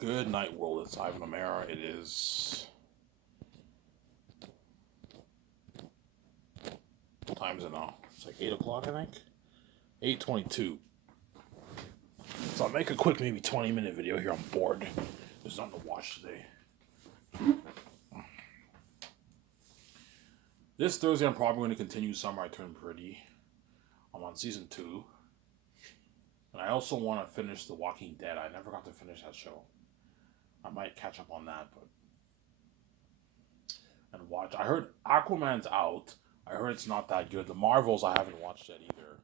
Good night, world. It's Ivan O'Mara. It is. What time is it now? It's like 8 o'clock, I think. 8:22. So I'll make a quick, maybe 20-minute video here. I'm bored. There's nothing to watch today. This Thursday, I'm probably going to continue Summer I Turned Pretty. I'm on season 2. And I also want to finish The Walking Dead. I never got to finish that show. I might catch up on that, but. And watch. I heard Aquaman's out. I heard it's not that good. The Marvels, I haven't watched yet either.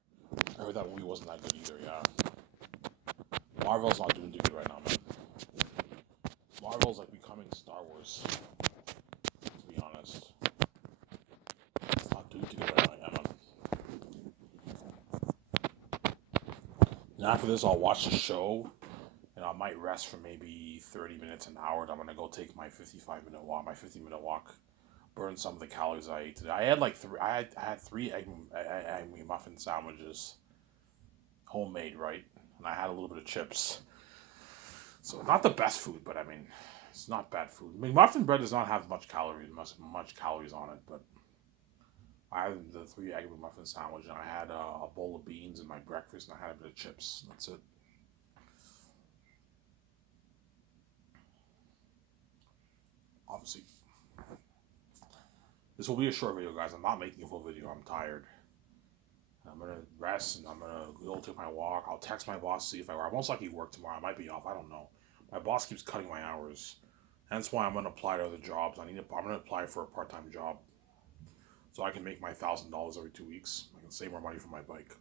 I heard that movie wasn't that good either, yeah. Marvel's not doing too good right now, man. Marvel's like becoming Star Wars, to be honest. It's not doing too good right now, yeah, man. And after this, I'll watch the show, and I might rest for maybe 30 minutes, an hour, and I'm going to go take my 55-minute walk, my 50-minute walk. Burn some of the calories I ate today. I had like three. I had 3 egg muffin sandwiches, homemade, right? And I had a little bit of chips. So not the best food, but I mean, it's not bad food. I mean, muffin bread does not have much calories on it, but I had the 3 egg muffin sandwich, and I had a bowl of beans in my breakfast, and I had a bit of chips. That's it. Obviously. This will be a short video, guys. I'm not making a full video. I'm tired. I'm going to rest, and I'm going to go take my walk. I'll text my boss to see if I most likely work tomorrow. I might be off. I don't know. My boss keeps cutting my hours. Hence why I'm going to apply to other jobs. I'm going to apply for a part-time job so I can make my $1,000 every 2 weeks. I can save more money for my bike.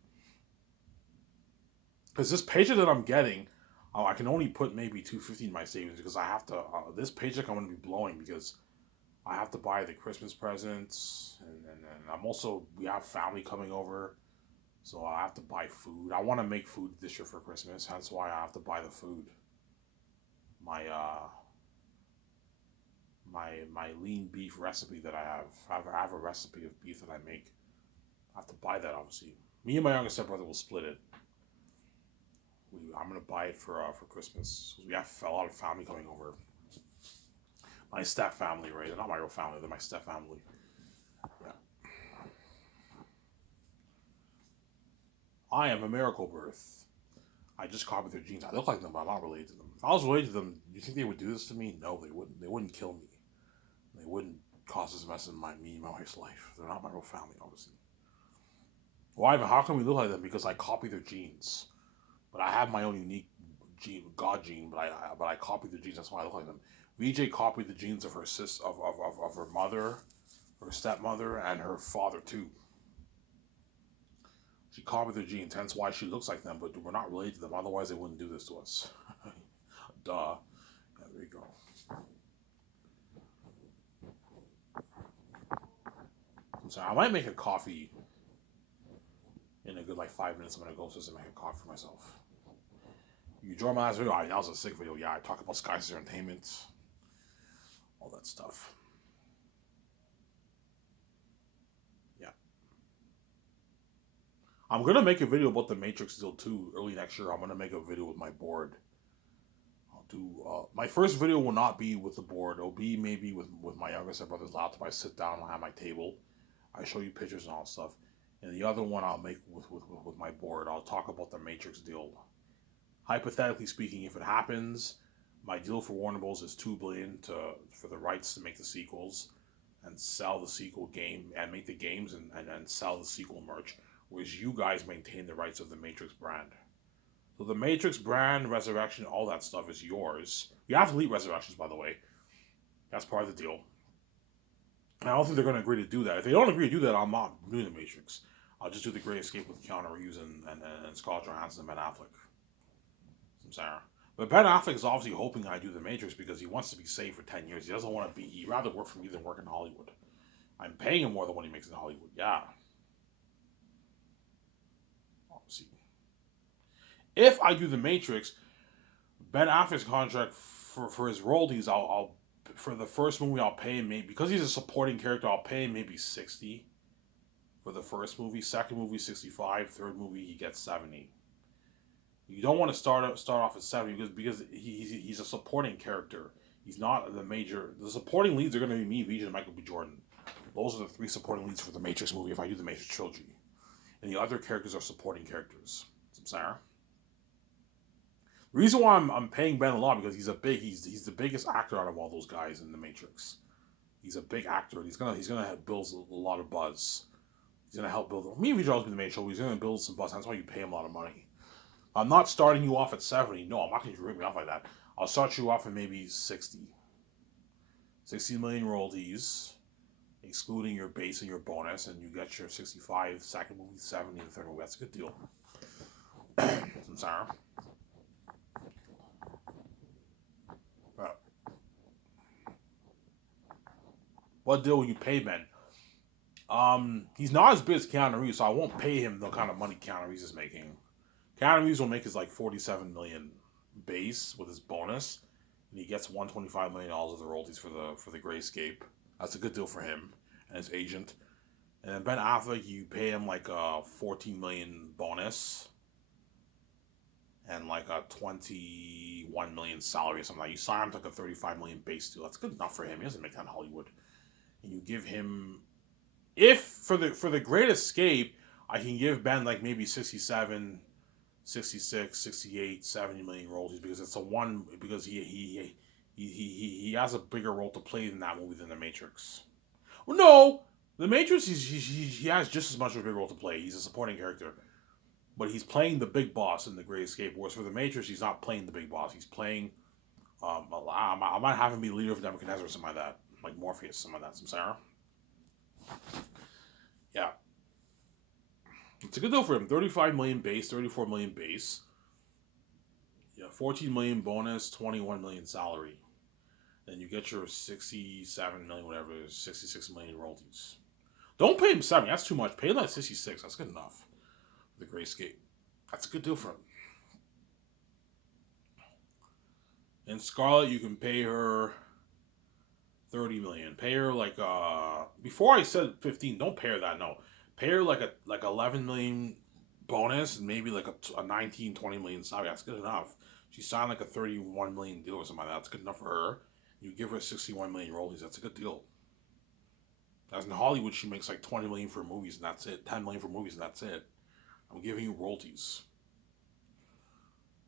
Because this paycheck that I'm getting, I can only put maybe $250 in my savings because I have to. This paycheck I'm going to be blowing because I have to buy the Christmas presents, and I'm also, we have family coming over, so I have to buy food. I want to make food this year for Christmas, hence why I have to buy the food. My my lean beef recipe that I have a recipe of beef that I make. I have to buy that, obviously. Me and my younger stepbrother will split it. I'm gonna buy it for Christmas. We have a lot of family coming over. My step family, right? They're not my real family. They're my step family. Yeah. I am a miracle birth. I just copied their genes. I look like them, but I'm not related to them. If I was related to them, do you think they would do this to me? No, they wouldn't. They wouldn't kill me. They wouldn't cause this mess in me and my wife's life. They're not my real family, obviously. Why? How can we look like them? Because I copy their genes. But I have my own unique gene, God gene, but I copied the genes. That's why I look like them. VJ copied the genes of her of her mother, her stepmother, and her father too. She copied their genes, hence why she looks like them. But we're not related to them. Otherwise, they wouldn't do this to us. Duh. Yeah, there you go. So I might make a coffee in a good like 5 minutes. I'm gonna go just to make a coffee for myself. You enjoyed my last video? That was a sick video. Yeah, I talk about Skysys Entertainment, all that stuff. Yeah. I'm going to make a video about the Matrix deal too early next year. I'm going to make a video with my board. I'll do, my first video will not be with the board. It'll be maybe with my younger brother's laptop. I sit down, I have my table. I show you pictures and all that stuff. And the other one I'll make with my board. I'll talk about the Matrix deal. Hypothetically speaking, if it happens, my deal for Warner Bros. Is $2 billion for the rights to make the sequels and sell the sequel game and make the games and sell the sequel merch, whereas you guys maintain the rights of the Matrix brand. So the Matrix brand, Resurrection, all that stuff is yours. You have to delete Resurrections, by the way. That's part of the deal. And I don't think they're going to agree to do that. If they don't agree to do that, I'm not doing the Matrix. I'll just do the Great Escape with Keanu Reeves and Scarlett Johansson and Ben Affleck. Sarah. But Ben Affleck is obviously hoping I do the Matrix because he wants to be safe for 10 years. He doesn't want to be. He'd rather work for me than work in Hollywood. I'm paying him more than what he makes in Hollywood. Yeah. Obviously. If I do the Matrix, Ben Affleck's contract for his royalties, I'll for the first movie I'll pay him maybe because he's a supporting character. I'll pay him maybe 60 for the first movie. Second movie 65. Third movie he gets 70. You don't want to start off at 70 because he's a supporting character. He's not the major. The supporting leads are going to be me, VJ, and Michael B. Jordan. Those are the three supporting leads for the Matrix movie if I do the Matrix trilogy. And the other characters are supporting characters. Sarah. The reason why I'm paying Ben a lot because he's the biggest actor out of all those guys in the Matrix. He's a big actor. He's gonna help build a lot of buzz. He's gonna help build. Me and VJ always been the main show. He's gonna build some buzz. That's why you pay him a lot of money. I'm not starting you off at 70. No, I'm not going to rip me off like that. I'll start you off at maybe 60. 60 million royalties, excluding your base and your bonus, and you get your 65 second movie, 70 the third movie. That's a good deal. I'm sorry. What deal will you pay Ben? He's not as big as Keanu Reeves, so I won't pay him the kind of money Keanu Reeves is making. Keanu Reeves will make his like 47 million base with his bonus, and he gets $125 million of the royalties for the Grayscape. That's a good deal for him and his agent. And then Ben Affleck, you pay him like a 14 million bonus and like a 21 million salary or something like that. You sign him to like a 35 million base deal. That's good enough for him. He doesn't make that in Hollywood. And you give him, if for the Great Escape, I can give Ben like maybe 67, 66, 68, 70 million royalties because it's because he has a bigger role to play in that movie than The Matrix. Well, no, The Matrix he has just as much of a big role to play. He's a supporting character, but he's playing the big boss in The Great Escape. Whereas for The Matrix, he's not playing the big boss. He's playing. I might have him be the leader of Nebuchadnezzar or something like that, like Morpheus, something like that. Some Sarah. Yeah. It's a good deal for him. 35 million base, 34 million base. Yeah, 14 million bonus, 21 million salary. Then you get your 67 million, whatever, 66 million royalties. Don't pay him 70. That's too much. Pay him like 66. That's good enough. The Grayscape. That's a good deal for him. And Scarlett, you can pay her 30 million. Pay her like before I said 15, don't pay her that, no. Pay her like 11 million bonus and maybe like a 19, 20 million salary. That's good enough. She signed like a 31 million deal or something like that. That's good enough for her. You give her 61 million royalties. That's a good deal. As in Hollywood, she makes like 20 million for movies and that's it. 10 million for movies and that's it. I'm giving you royalties.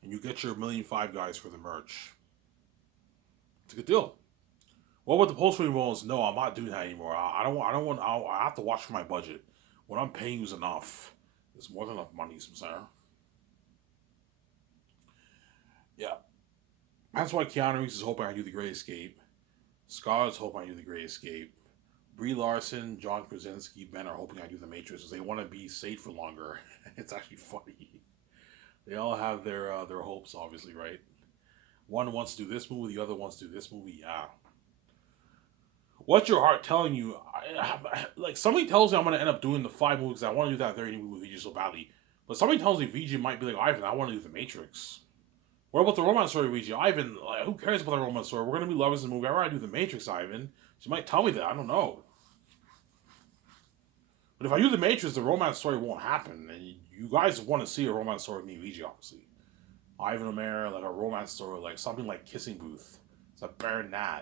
And you get your $1.5 million guys for the merch. It's a good deal. What about the post-movie roles? No, I'm not doing that anymore. I have to watch for my budget. What I'm paying is enough. It's more than enough money, Sarah. Yeah. That's why Keanu Reeves is hoping I do The Great Escape. Scarlett's hoping I do The Great Escape. Brie Larson, John Krasinski, Ben are hoping I do The Matrix because they want to be safe for longer. It's actually funny. They all have their hopes, obviously, right? One wants to do this movie, the other wants to do this movie. Yeah. What's your heart telling you? Like somebody tells me I'm gonna end up doing the 5 movies. I want to do that 30 movie with VJ so badly, but somebody tells me VJ might be like Ivan. I want to do The Matrix. What about the romance story, VJ? Ivan, like, who cares about the romance story? We're gonna be lovers in the movie. I want to do The Matrix, Ivan. She might tell me that. I don't know. But if I do The Matrix, the romance story won't happen, and you guys want to see a romance story with me, VJ, obviously. Ivan O'Mara, like a romance story, like something like Kissing Booth. It's a Baron Nat.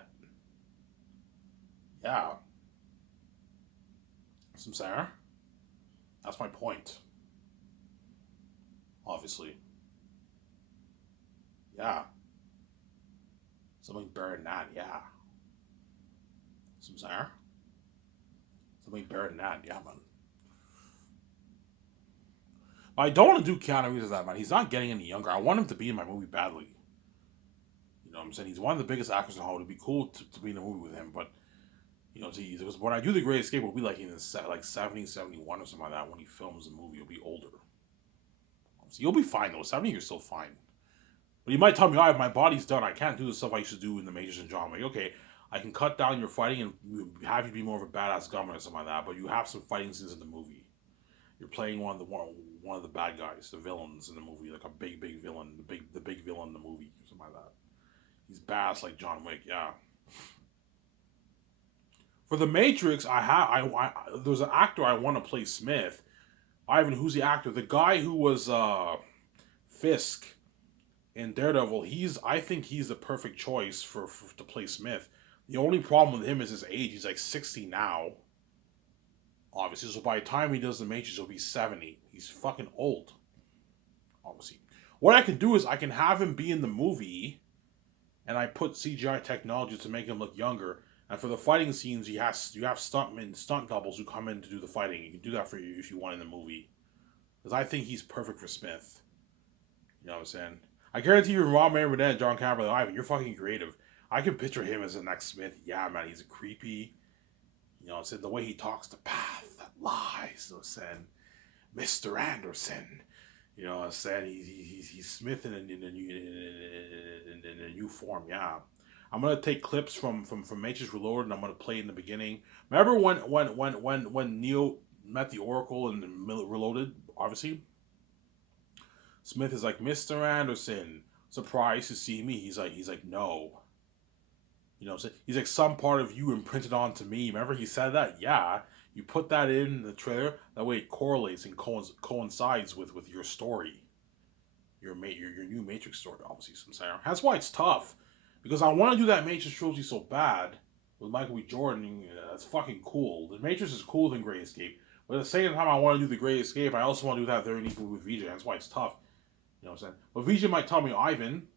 Yeah. Some Sarah? That's my point. Obviously. Yeah. Something better than that, yeah. Some Sarah? Something better than that, yeah, man. I don't want to do Keanu Reeves as that, man. He's not getting any younger. I want him to be in my movie badly. You know what I'm saying? He's one of the biggest actors in Hollywood. It'd be cool to be in a movie with him, but you know, because when I do The Great Escape, it'll be like in like 70, 71 or something like that. When he films the movie, he'll be older. So you'll be fine though. 70, you're still fine. But you might tell me, my body's done. I can't do the stuff I used to do in The Matrix and John. I'm like, okay, I can cut down your fighting and have you be more of a badass gunman or something like that. But you have some fighting scenes in the movie. You're playing one of the bad guys, the villains in the movie, like a big villain, the big villain in the movie, something like that. He's badass like John Wick, yeah. For The Matrix, there's an actor I want to play Smith. Ivan, who's the actor? The guy who was Fisk in Daredevil, I think he's the perfect choice for to play Smith. The only problem with him is his age. He's like 60 now, obviously. So by the time he does the Matrix, he'll be 70. He's fucking old, obviously. What I can do is I can have him be in the movie, and I put CGI technology to make him look younger. And for the fighting scenes, you have stunt doubles who come in to do the fighting. You can do that for you if you want in the movie, because I think he's perfect for Smith. You know what I'm saying? I guarantee you, Rob Burnett and John Campbell, Ivan, you're fucking creative. I can picture him as the next Smith. Yeah, man, he's creepy. You know what I'm saying? The way he talks, the path that lies. You know what I'm saying? Mr. Anderson. You know what I'm saying? He's Smith in a new form. Yeah. I'm gonna take clips from Matrix Reloaded and I'm gonna play in the beginning. Remember when Neo met the Oracle in Reloaded? Obviously, Smith is like, Mr. Anderson, surprised to see me. He's like no. You know what I'm saying? He's like, some part of you imprinted onto me. Remember he said that? Yeah. You put that in the trailer. That way it correlates and coincides with your story. Your new Matrix story, obviously. That's why it's tough. Because I want to do that Matrix trilogy so bad with Michael B. Jordan. That's fucking cool. The Matrix is cooler than Great Escape. But at the same time, I want to do the Great Escape. I also want to do that very neat movie with VJ. That's why it's tough. You know what I'm saying? But VJ might tell me, Ivan,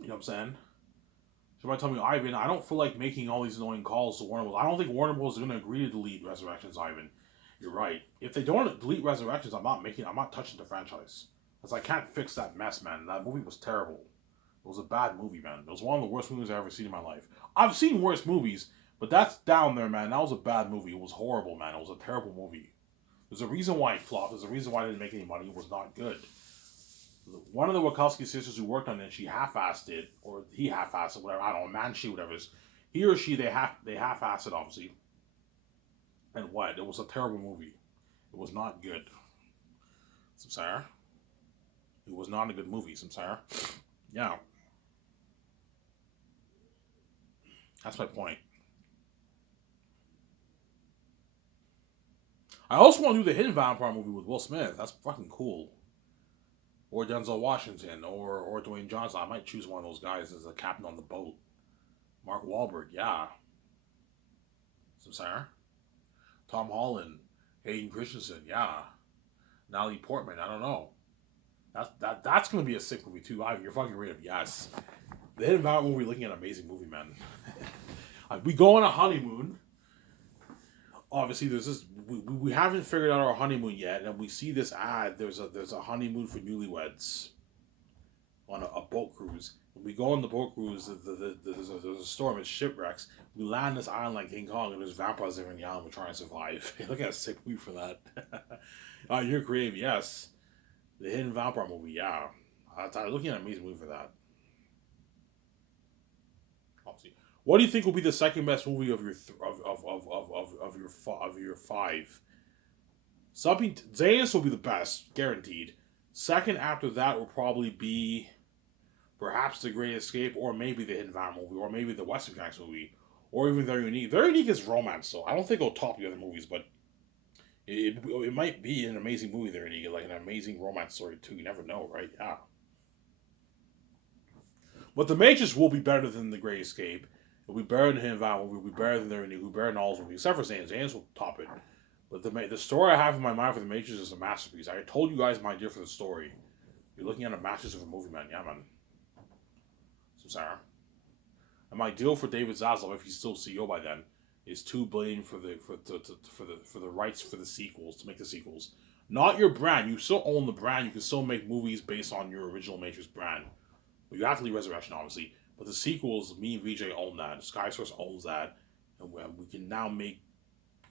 you know what I'm saying? She might tell me, Ivan, I don't feel like making all these annoying calls to Warner Bros. I don't think Warner Bros. Is going to agree to delete Resurrections, Ivan. You're right. If they don't delete Resurrections, I'm not touching the franchise. Because I can't fix that mess, man. That movie was terrible. It was a bad movie, man. It was one of the worst movies I've ever seen in my life. I've seen worse movies, but that's down there, man. That was a bad movie. It was horrible, man. It was a terrible movie. There's a reason why it flopped. There's a reason why it didn't make any money. It was not good. One of the Wachowski sisters who worked on it, she half-assed it, or he half-assed it, whatever. I don't know, man, she, whatever it is. He or she, they half-assed it, obviously. And what? It was a terrible movie. It was not good. Samsara? It was not a good movie, Samsara. Yeah. That's my point. I also want to do the Hidden Vampire movie with Will Smith. That's fucking cool. Or Denzel Washington, or Dwayne Johnson. I might choose one of those guys as a captain on the boat. Mark Wahlberg, yeah. Samsara? Tom Holland, Hayden Christensen, yeah. Natalie Portman, I don't know. That's gonna be a sick movie too. You're fucking right. Yes. The Hidden Vampire movie, looking at an amazing movie, man. We go on a honeymoon. Obviously, there's this. We haven't figured out our honeymoon yet, and we see this ad. There's a honeymoon for newlyweds on a boat cruise. When we go on the boat cruise, there's a storm. It shipwrecks. We land this island like King Kong, and there's vampires living in the island. We're trying to survive. Look at a sick movie for that. You're creative, yes. The Hidden Vampire movie, yeah. I'm looking at an amazing movie for that. Obviously. What do you think will be the second best movie of your five? Something Zanus will be the best, guaranteed. Second after that will probably be perhaps The Great Escape, or maybe the Hidden Vampire movie, or maybe the Western Gangs movie, or even Very Unique. Very Unique is romance, so I don't think it'll top the other movies, but it might be an amazing movie. Very Unique, like an amazing romance story too. You never know, right? Yeah. But The Matrix will be better than The Great Escape. It'll be better than Hidden Vampire movie. It'll be better than Very Unique. It'll be better than all those movies, except for Zanus. Zanus will top it. But the story I have in my mind for The Matrix is a masterpiece. I told you guys my idea for the story. You're looking at a masterpiece of a movie, man. Yeah, man. So sorry. And my deal for David Zaslav, if he's still CEO by then, is $2 billion for the rights for the sequels, to make the sequels. Not your brand. You still own the brand. You can still make movies based on your original Matrix brand. But you have to leave Resurrection, obviously. But the sequels, me and VJ own that. SkySource owns that, and we can now make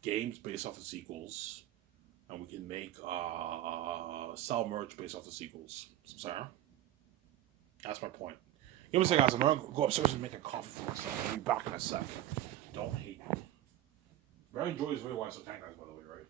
games based off the sequels, and we can make sell merch based off the sequels. Sorry, that's my point. Give me a second, guys. I'm gonna go upstairs and make a coffee for myself. I'll be back in a sec. Don't hate me. Very enjoys very wise so tank guys, by the way, right?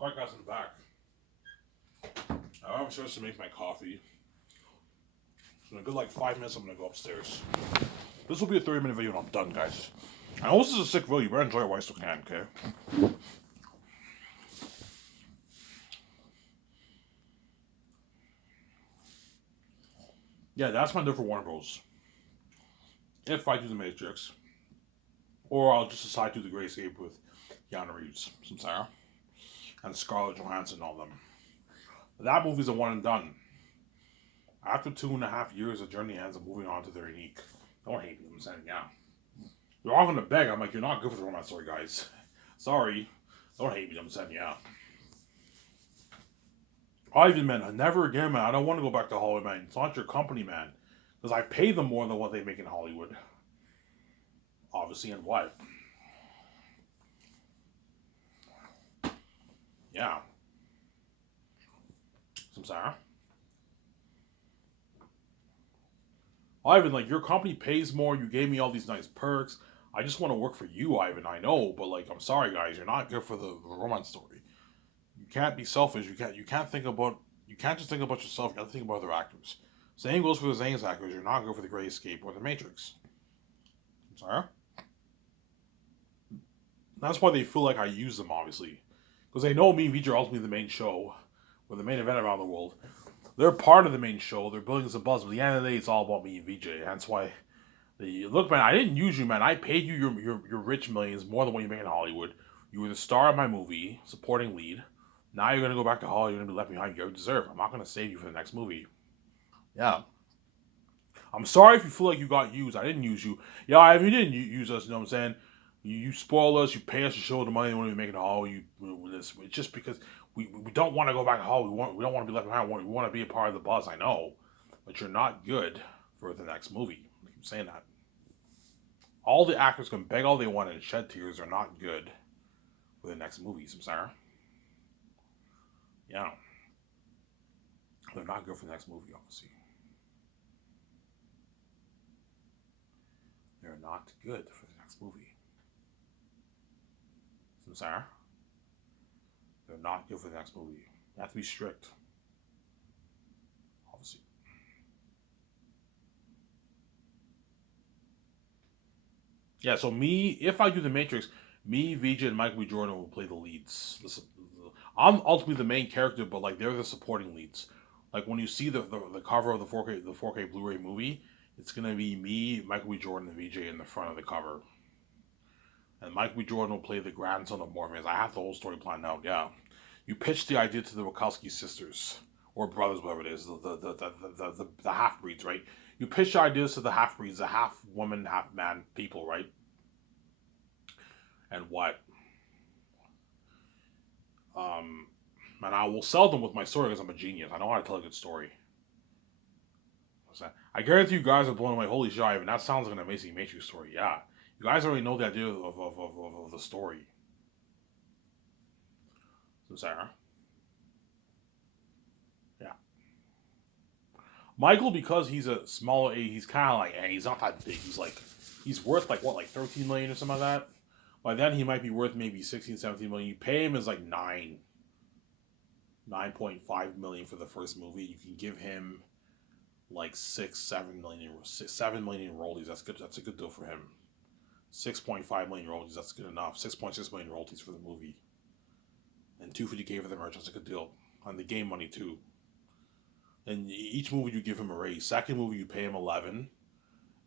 Alright guys, I'm back. I'm supposed to make my coffee. So in a good like 5 minutes I'm gonna go upstairs. This will be a 30-minute video and I'm done, guys. I know this is a sick video, you better enjoy it while I still can, okay? Yeah, that's my deal for Warner Bros. If I do The Matrix. Or I'll just decide to do The Great Escape with Keanu Reeves, some Sarah, and Scarlett Johansson and all them. That movie's a one and done. After 2.5 years, the journey ends and moving on to their unique. Don't hate me, I'm saying, yeah. You're all gonna beg, I'm like, you're not good for the romance story, guys. Sorry. Don't hate me, I'm saying, yeah. Ivan, man, never again, man. I don't want to go back to Hollywood, man. It's not your company, man. Because I pay them more than what they make in Hollywood. Obviously, and what? Yeah. Some Sarah. Ivan, like, your company pays more. You gave me all these nice perks. I just want to work for you, Ivan. I know, but, like, I'm sorry, guys. You're not good for the romance story. You can't be selfish. You can't think about. You can't just think about yourself. You got to think about other actors. Same goes for the Zane's actors. You're not good for The Great Escape or The Matrix. I'm sorry. That's why they feel like I use them, obviously, because they know me and VJ are ultimately the main show, or the main event around the world. They're part of the main show. They're building some buzz, but at the end of the day, it's all about me and VJ. That's why. Look, man, I didn't use you, man. I paid you your rich millions more than what you make in Hollywood. You were the star of my movie, supporting lead. Now you're gonna go back to Hollywood. You're gonna be left behind. You deserve. I'm not gonna save you for the next movie. Yeah. I'm sorry if you feel like you got used. I didn't use you. Yeah, if you didn't use us, you know what I'm saying? You spoil us. You pay us to show the money when we make it to Hollywood. It's just because we don't want to go back to Hollywood. We don't want to be left behind. We want to be a part of the buzz. I know, but you're not good for the next movie. I keep saying that. All the actors can beg all they want and shed tears. They're not good for the next movies. I'm sorry. Yeah. They're not good for the next movie, obviously. They're not good for the next movie. I'm sorry. They're not good for the next movie. You have to be strict. Obviously. Yeah, so if I do The Matrix, me, VJ, and Michael B. Jordan will play the leads. I'm ultimately the main character, but like they're the supporting leads. Like when you see the cover of the 4K Blu-ray movie, it's gonna be me, Michael B. Jordan, and VJ in the front of the cover. And Michael B. Jordan will play the grandson of Morpheus. I have the whole story planned out. Yeah, you pitched the idea to the Wachowski sisters or brothers, whatever it is, the half breeds, right? You pitch the ideas to the half breeds, the half woman, half man people, right? And what? And I will sell them with my story because I'm a genius. I know how to tell a good story. I guarantee you guys are blown away. Holy shit, Ivan, that sounds like an amazing Matrix story. Yeah. You guys already know the idea of the story. So, Sarah. Yeah. Michael, because he's a smaller, he's kind of like, he's not that big. He's worth like, what, like 13 million or something like that? By then, he might be worth maybe 16, 17 million. You pay him as like 9.5 million for the first movie. You can give him like 7 million in royalties. That's good. That's a good deal for him. 6.5 million royalties. That's good enough. 6.6 million royalties for the movie, and 250K for the merch. That's a good deal. And the game money too. And each movie you give him a raise. Second movie you pay him 11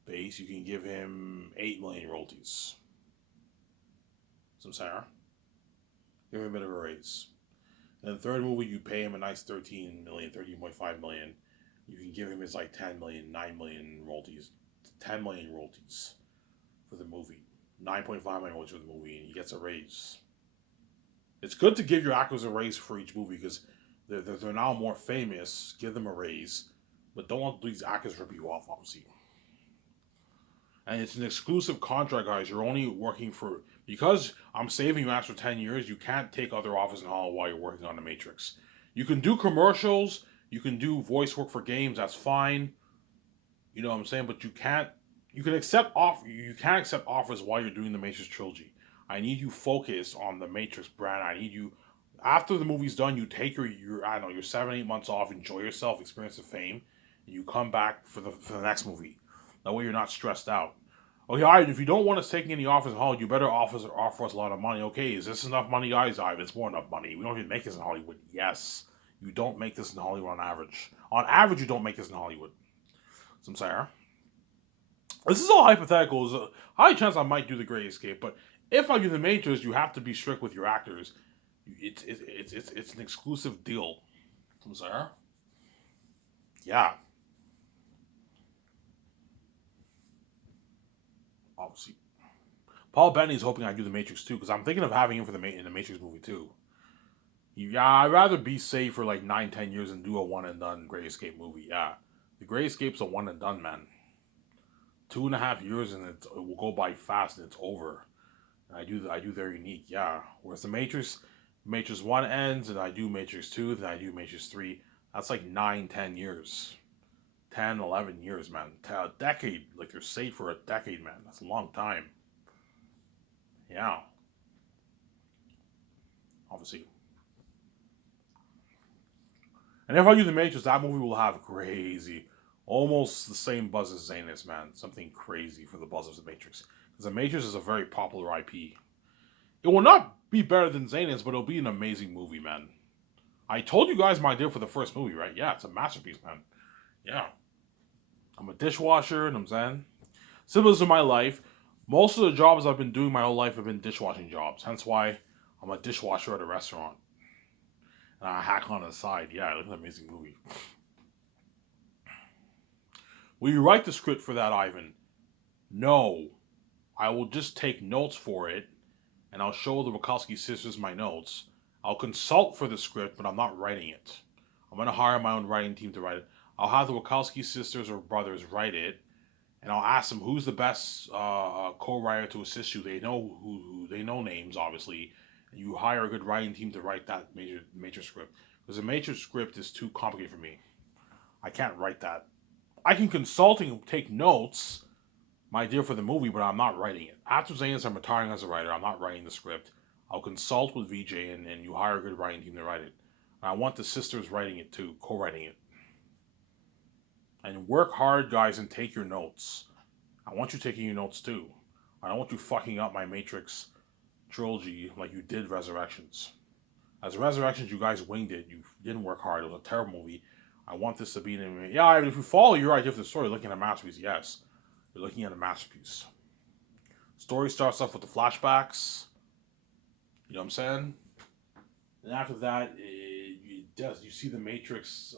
base. You can give him 8 million royalties. Some Sarah. Give him a bit of a raise. And the third movie you pay him a nice 13.5 million. You can give him his like 10 million, 9 million royalties, 10 million royalties for the movie, 9.5 million royalties for the movie, and he gets a raise. It's good to give your actors a raise for each movie because they're now more famous. Give them a raise, but don't let these actors rip you off, obviously. And it's an exclusive contract, guys. You're only working for, because I'm saving you after 10 years, you can't take other offers in Hollywood while you're working on The Matrix. You can do commercials, you can do voice work for games, that's fine. You know what I'm saying? But you can't accept offers while you're doing the Matrix trilogy. I need you focused on the Matrix brand. I need you After the movie's done, you take your I don't know, your 7, 8 months off, enjoy yourself, experience the fame, and you come back for the next movie. That way you're not stressed out. Okay, all right, if you don't want us taking any offers in Hollywood, you better offer us a lot of money. Okay, is this enough money, guys? All right, it's more enough money. We don't even make this in Hollywood. Yes, you don't make this in Hollywood on average. On average, you don't make this in Hollywood. So I'm sorry. This is all hypothetical. There's a high chance I might do The Great Escape, but if I do The Matrix, you have to be strict with your actors. It's an exclusive deal. I'm sorry. Yeah, obviously. Paul Bettany's hoping I do The Matrix too, because I'm thinking of having him for in the Matrix movie too. Yeah, I'd rather be safe for like 9, 10 years and do a one and done Great Escape movie. Yeah, The Great Escape's a one and done, man. 2.5 years and it will go by fast and it's over. And I do very unique. Yeah, whereas the Matrix One ends and I do Matrix Two, then I do Matrix Three. That's like 9, 10 years. 10, 11 years, man. A decade. Like you're safe for a decade, man. That's a long time. Yeah, obviously. And if I do the Matrix, that movie will have crazy, almost the same buzz as Zanus, man. Something crazy for the buzz of the Matrix. Because the Matrix is a very popular IP. It will not be better than Zanus, but it'll be an amazing movie, man. I told you guys my idea for the first movie, right? Yeah, it's a masterpiece, man. Yeah. I'm a dishwasher, and I'm saying. Symbols of my life. Most of the jobs I've been doing my whole life have been dishwashing jobs. Hence why I'm a dishwasher at a restaurant. And I hack on the side. Yeah, it's an amazing movie. Will you write the script for that, Ivan? No. I will just take notes for it, and I'll show the Wachowski sisters my notes. I'll consult for the script, but I'm not writing it. I'm going to hire my own writing team to write it. I'll have the Wachowski sisters or brothers write it, and I'll ask them who's the best co-writer to assist you. They know who they know names, obviously. And you hire a good writing team to write that major script because a major script is too complicated for me. I can't write that. I can consult and take notes, my idea for the movie, but I'm not writing it. After saying this, I'm retiring as a writer. I'm not writing the script. I'll consult with VJ and you hire a good writing team to write it. And I want the sisters writing it too, co-writing it. And work hard, guys, and take your notes. I want you taking your notes too. I don't want you fucking up my Matrix trilogy like you did Resurrections. As Resurrections, you guys winged it. You didn't work hard. It was a terrible movie. I want this to be an... Yeah, if you follow your idea of the story, you're looking at a masterpiece, yes. You're looking at a masterpiece. Story starts off with the flashbacks. You know what I'm saying? And after that, it does. You see the Matrix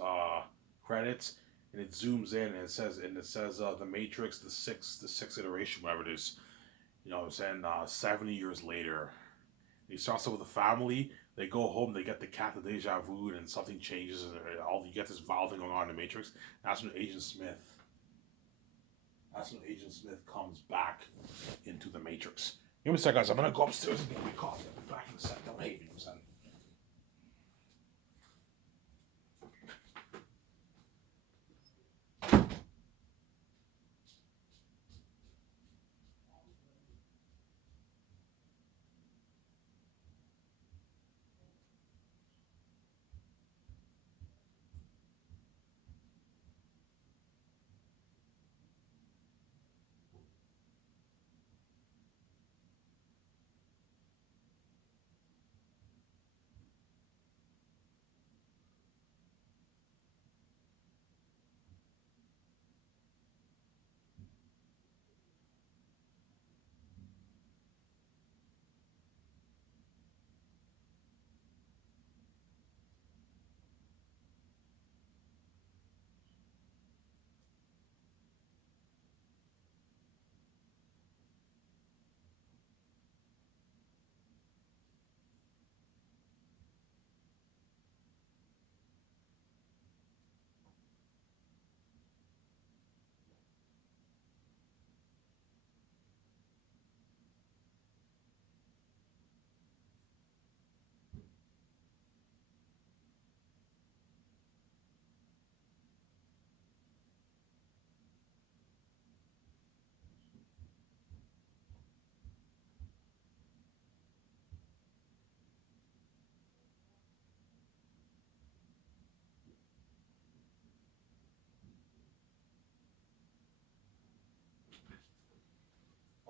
credits, and it zooms in, and it says the Matrix, the sixth iteration, whatever it is. You know what I'm saying? 70 years later, he starts off with a family. They go home, they get the cat, the deja vu, and something changes, and you get this vile thing going on in the Matrix. That's when Agent Smith. Comes back into the Matrix. Give me a second, guys. I'm gonna go upstairs and get my coffee. I'll be back in a second. Don't hate me, you know what I'm saying?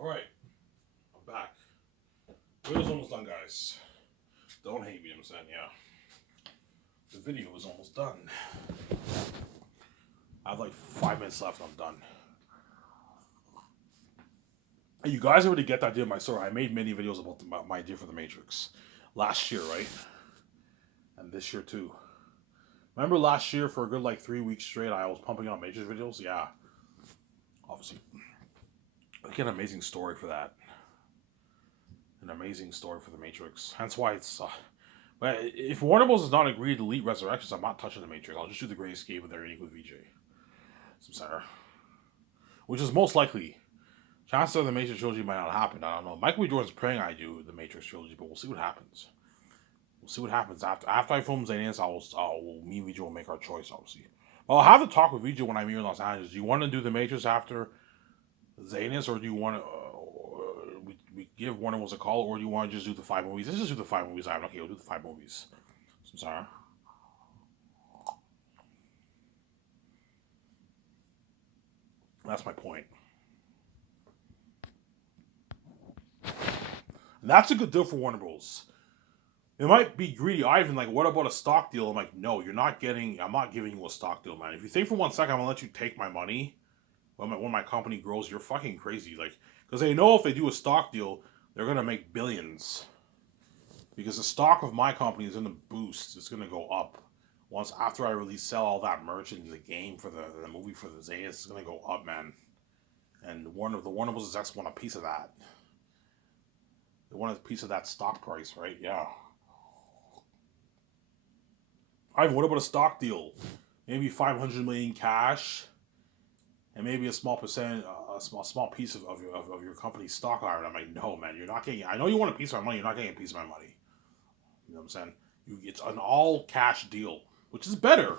Alright, I'm back. Video's almost done, guys. Don't hate me, I'm saying, yeah. The video is almost done. I have like 5 minutes left and I'm done. Hey, you guys already get the idea of my story. I made many videos about my idea for the Matrix. Last year, right? And this year too. Remember last year for a good like 3 weeks straight I was pumping out Matrix videos? Yeah. Obviously. Like an amazing story for that. An amazing story for the Matrix. Hence why it's... but if Warner Bros. Does not agree to delete Resurrections, I'm not touching the Matrix. I'll just do the Great Escape with their with VJ. Which is most likely. Chances are the Matrix trilogy might not happen. I don't know. Michael B. Jordan's praying I do the Matrix trilogy, but we'll see what happens. We'll see what happens after I film Xanius. Me and VJ will make our choice, obviously. Well, I'll have to talk with VJ when I'm here in Los Angeles. Do you want to do the Matrix after Xanius, or do you want to we give Warner Bros. A call, or do you want to just do the 5 movies? Let's just do the 5 movies. I'm okay. We'll do the 5 movies. I'm sorry. That's my point. And that's a good deal for Warner Bros. It might be greedy. Ivan, like, what about a stock deal? I'm like, no, I'm not giving you a stock deal, man. If you think for 1 second I'm going to let you take my money when my company grows, you're fucking crazy. Like, because they know if they do a stock deal, they're going to make billions. Because the stock of my company is going to boost. It's going to go up. Once after I sell all that merch in the game for the movie for the Xanius, it's going to go up, man. And the Warner Bros. Execs want a piece of that. They want a piece of that stock price, right? Yeah. Ivan, what about a stock deal? Maybe 500 million cash, and maybe a small percent, a small piece of your company's stock. Ivan, I'm like, no, man, you're not getting. I know you want a piece of my money. You're not getting a piece of my money. You know what I'm saying? It's an all cash deal, which is better.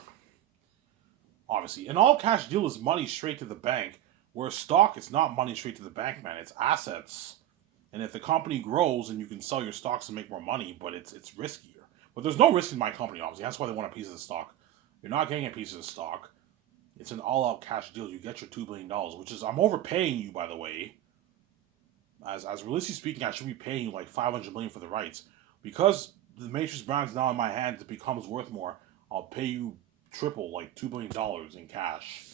Obviously, an all cash deal is money straight to the bank. Where stock, it's not money straight to the bank, man. It's assets. And if the company grows and you can sell your stocks and make more money, but it's riskier. But there's no risk in my company, obviously. That's why they want a piece of the stock. You're not getting a piece of the stock. It's an all-out cash deal. You get your $2 billion, which is, I'm overpaying you, by the way. As realistically speaking, I should be paying you like $500 million for the rights. Because the Matrix brand's now in my hands, it becomes worth more. I'll pay you triple, like $2 billion in cash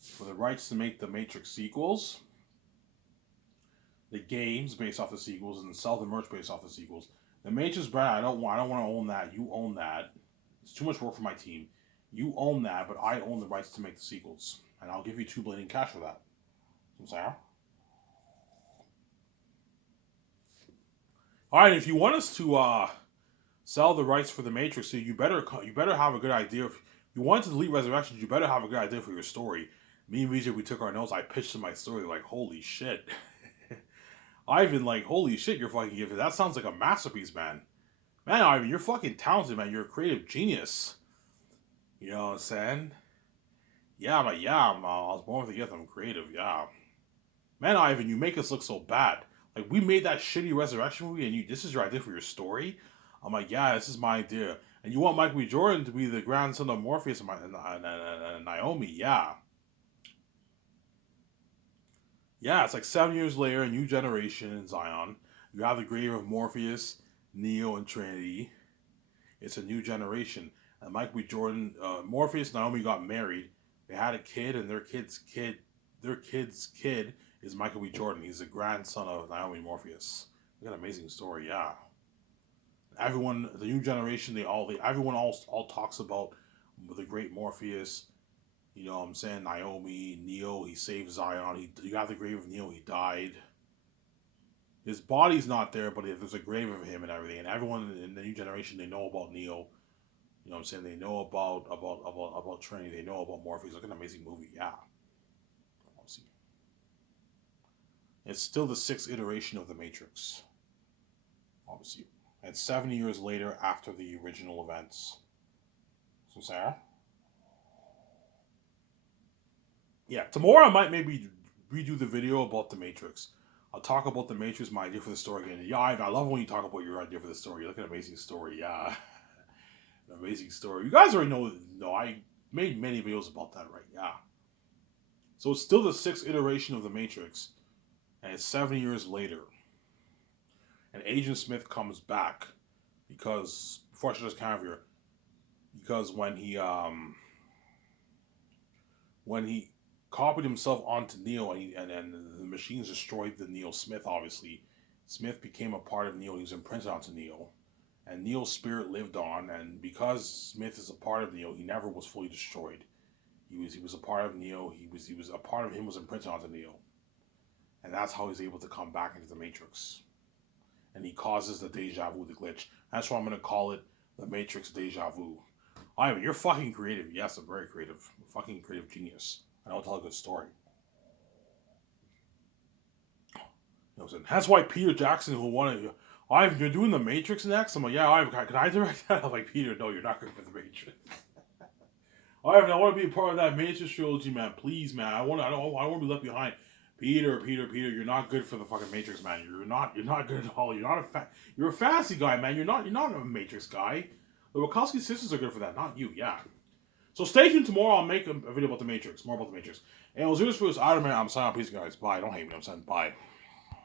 for the rights to make the Matrix sequels, the games based off the sequels, and sell the merch based off the sequels. The Matrix brand, I don't want to own that. You own that. It's too much work for my team. You own that, but I own the rights to make the sequels, and I'll give you $2 billion in cash for that. I'm sorry. All right, if you want us to sell the rights for the Matrix, so you better have a good idea. If you want to delete Resurrections, you better have a good idea for your story. Me and VJ, we took our notes. I pitched to my story like, holy shit. Ivan, like, holy shit, you're fucking gifted. That sounds like a masterpiece, man. Man, Ivan, you're fucking talented, man. You're a creative genius. You know what I'm saying? Yeah, but yeah, I was born with a gift. I'm creative, yeah. Man, Ivan, you make us look so bad. Like, we made that shitty Resurrection movie, and this is your idea for your story? I'm like, yeah, this is my idea. And you want Michael B. Jordan to be the grandson of Morpheus and Naomi, yeah. Yeah, it's like 7 years later, a new generation in Zion. You have the grave of Morpheus, Neo, and Trinity. It's a new generation. And Michael B. Jordan, Morpheus and Naomi got married. They had a kid, and their kid's kid is Michael B. Jordan. He's the grandson of Naomi and Morpheus. What an amazing story, yeah. Everyone, the new generation, everyone all talks about the great Morpheus. You know what I'm saying? Naomi, Neo, he saved Zion. You have the grave of Neo, he died. His body's not there, but there's a grave of him and everything. And everyone in the new generation, they know about Neo. You know what I'm saying? They know about Trinity. They know about Morpheus. Like an amazing movie, yeah. Obviously. It's still the 6th iteration of the Matrix. Obviously. And 70 years later after the original events. So, Sarah? Yeah, tomorrow I might maybe redo the video about the Matrix. I'll talk about the Matrix, my idea for the story again. Yeah, I love when you talk about your idea for the story. You're like an amazing story, yeah. An amazing story. You guys already know I made many videos about that, right? Yeah. So it's still the 6th iteration of the Matrix. And it's 7 years later. And Agent Smith comes back because before I should just Caviar, because when he copied himself onto Neo and the machines destroyed the Neo Smith, obviously, Smith became a part of Neo. He was imprinted onto Neo. And Neo's spirit lived on, and because Smith is a part of Neo, he never was fully destroyed. He was a part of Neo. He was a part of him was imprinted onto Neo. And that's how he's able to come back into the Matrix. And he causes the deja vu, the glitch. That's why I'm gonna call it the Matrix deja vu. Ivan, you're fucking creative. Yes, I'm very creative. I'm a fucking creative genius. I know how to tell a good story. You know what I'm saying? That's why Peter Jackson, who wanted, Ivan, you're doing the Matrix next? I'm like, yeah, Ivan, can I direct that? I'm like, Peter, no, you're not good for the Matrix. Ivan, I want to be a part of that Matrix trilogy, man. Please, man. I don't want to be left behind. Peter, you're not good for the fucking Matrix, man. You're not good at all. You're a fantasy guy, man. You're not a Matrix guy. The Wachowski sisters are good for that, not you. Yeah. So stay tuned tomorrow. I'll make a video about the Matrix, more about the Matrix. And we'll do this for this Iron Man. I'm signing off. Peace, guys. Bye. Don't hate me. I'm saying bye.